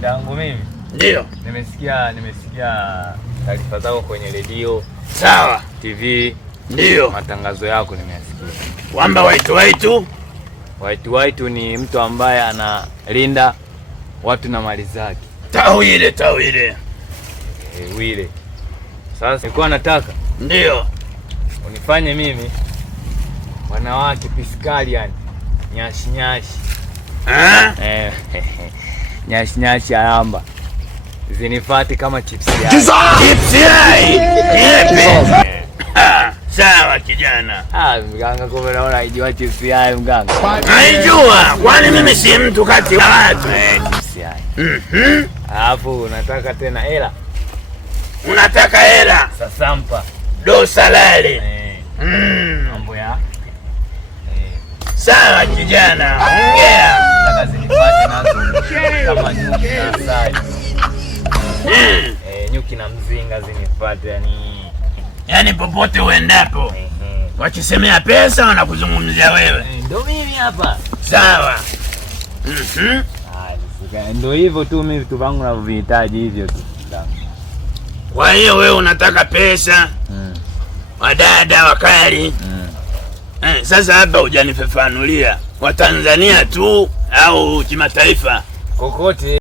Dangu mimi. Ndio. Nimesikia taarifa zako kwenye redio. Sawa. TV. Ndio. Matangazo yako nimeyasikia. Kwamba Waitu ni mtu ambaye analinda watu na mali zake. Tawile. Wile. Sasa nilikuwa nataka. Ndio. Unifanye mimi wanawake piskali yani. Nyashi. Nyashi alamba. Zinifati kama chipsi yai. Chipsi yai. Yepe. Sawa kijana. Mganga kumbe naona haijua chipsi yai mganga. Haijua, kwani mimi si mtu kati ya watu. Chipsi yai. Alafu unataka tena hela. Unataka hela? Sasampa. Do salari. Mambo ya. Sawa kijana, ongea. Nataka zinifate nazo kama nyuki na asali. Nyuki na mzinga zinifate yani popote uendapo. Wakisemea pesa wanakuzungumzia wewe. Ndio mimi hapa. Sawa. Ndio hivyo tu, mimi vitu vangu navyohitaji hivyo tu. Kwa hiyo wewe unataka pesa. Wadada wakali. Sasa hapa hujanifafanulia. Wa Tanzania tu au kimataifa? Kokote.